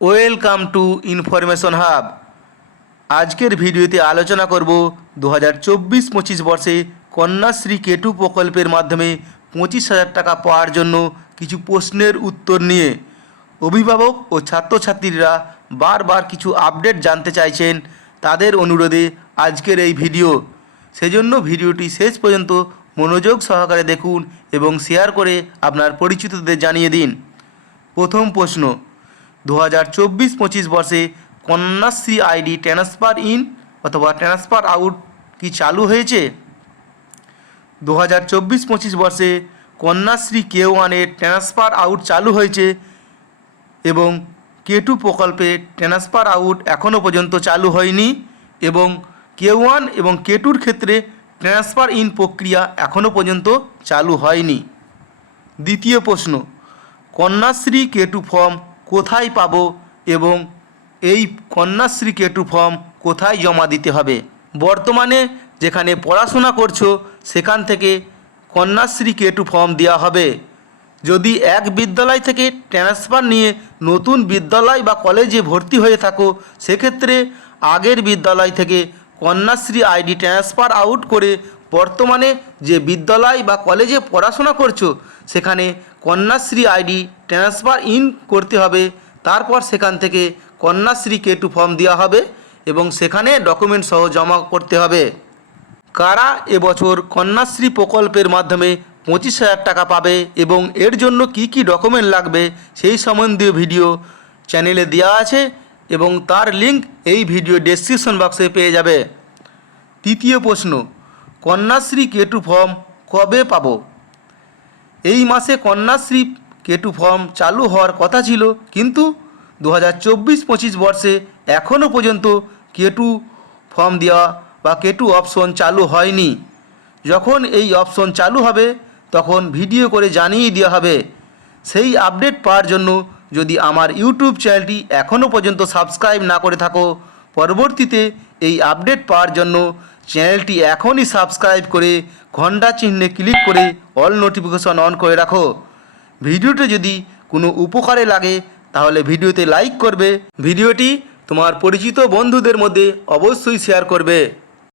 Welcome to information hub আজকের ভিডিওতে আলোচনা করব দু হাজার চব্বিশ পঁচিশ বর্ষে কন্যাশ্রী কেটু প্রকল্পের মাধ্যমে পঁচিশ হাজার টাকা পাওয়ার জন্য কিছু প্রশ্নের উত্তর নিয়ে। অভিভাবক ও ছাত্রছাত্রীরা বারবার কিছু আপডেট জানতে চাইছেন তাদের অনুরোধে আজকের এই ভিডিও। সেজন্য ভিডিওটি শেষ পর্যন্ত মনোযোগ সহকারে দেখুন এবং শেয়ার করে আপনার পরিচিতদের জানিয়ে দিন। প্রথম প্রশ্ন দু হাজার চব্বিশ পঁচিশ বর্ষে কন্যাশ্রী আইডি ট্রান্সফার ইন অথবা ট্রান্সফার আউট কি চালু হয়েছে? দু হাজার চব্বিশ পঁচিশ বর্ষে কন্যাশ্রী কে ওয়ানের ট্রান্সফার আউট চালু হয়েছে এবং কে টু প্রকল্পে ট্রান্সফার আউট এখনও পর্যন্ত চালু হয়নি এবং কে ওয়ান এবং কে টুর ক্ষেত্রে ট্রান্সফার ইন প্রক্রিয়া এখনও পর্যন্ত চালু হয়নি। দ্বিতীয় প্রশ্ন, কন্যাশ্রী কে টু ফর্ম কোথায় পাব এবং এই কন্যাশ্রী কেটু ফর্ম কোথায় জমা দিতে হবে? বর্তমানে যেখানে পড়াশোনা করছ, সেখান থেকে কন্যাশ্রী কেটু ফর্ম দেওয়া হবে। যদি এক বিদ্যালয় থেকে ট্রান্সফার নিয়ে নতুন বিদ্যালয় বা কলেজে ভর্তি হয়ে থাকো, সেক্ষেত্রে আগের বিদ্যালয় থেকে কন্যাশ্রী আইডি ট্রান্সফার আউট করে বর্তমানে যে বিদ্যালয় বা কলেজে পড়াশোনা করছ, সেখানে কন্যাশ্রী আইডি ট্রান্সফার ইন করতে হবে। তারপর সেখান থেকে কন্যাশ্রী কে টু ফর্ম দেওয়া হবে এবং সেখানে ডকুমেন্ট সহ জমা করতে হবে। কারা এবছর কন্যাশ্রী প্রকল্পের মাধ্যমে পঁচিশ হাজার টাকা পাবে এবং এর জন্য কি কি ডকুমেন্ট লাগবে সেই সম্বন্ধীয় ভিডিও চ্যানেলে দেওয়া আছে এবং তার লিংক এই ভিডিও ডেসক্রিপশন বক্সে পেয়ে যাবে। তৃতীয় প্রশ্ন, কন্যাশ্রী কেটু ফর্ম কবে পাবো? এই মাসে কন্যাশ্রী কেটু ফর্ম চালু হওয়ার কথা ছিল, কিন্তু দু হাজার চব্বিশ পঁচিশ বর্ষে এখনও পর্যন্ত কেটু ফর্ম দেওয়া বা কেটু অপশন চালু হয়নি। যখন এই অপশন চালু হবে, তখন ভিডিও করে জানিয়ে দেওয়া হবে। সেই আপডেট পাওয়ার জন্য যদি আমার ইউটিউব চ্যানেলটি এখনও পর্যন্ত সাবস্ক্রাইব না করে থাকো, পরবর্তীতে এই আপডেট পাওয়ার জন্য চ্যানেলটি এখনই সাবস্ক্রাইব করে ঘণ্টা চিহ্নে ক্লিক করে অল নোটিফিকেশন অন করে রাখো। ভিডিওটি যদি কোনো উপকারে লাগে, তাহলে ভিডিওতে লাইক করবে। ভিডিওটি তোমার পরিচিত বন্ধুদের মধ্যে অবশ্যই শেয়ার করবে।